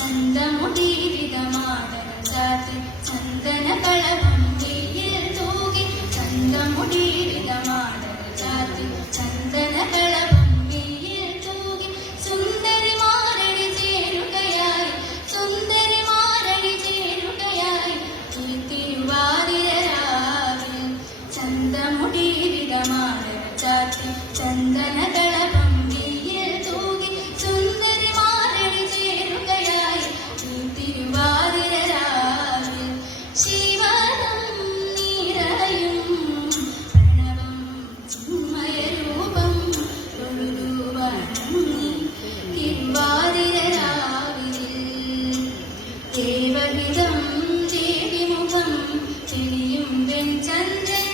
ചന്ദനമുടിവിധമാടനത്താത്തിൽ ചന്ദന കളവും തൂകി ചന്തമുടി ദേവഗജം ചേതിമുഖം ചെലിയും വെളിച്ചഞ്ചൻ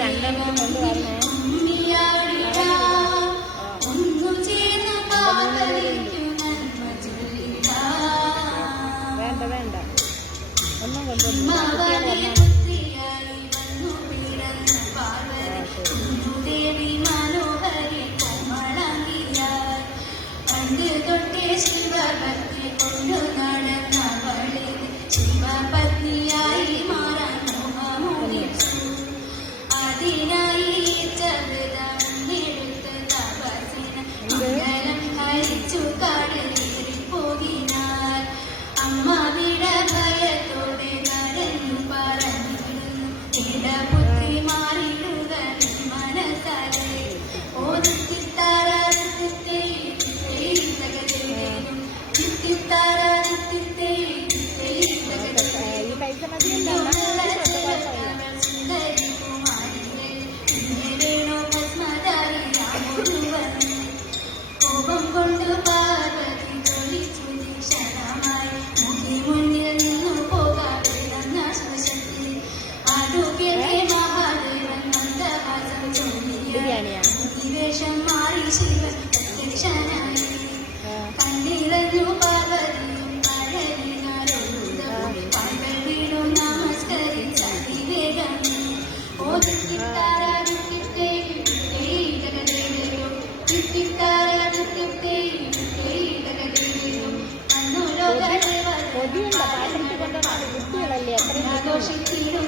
രണ്ടെണ്ണം കൊണ്ട് വരണേ. ശിവപത്നി കൊണ്ടു നടന്നവളെ ശിവപത്നിയായി മാറാൻ മോഹമോഹിച്ചു അതിനായി ചവിത Gracias. അത്രയും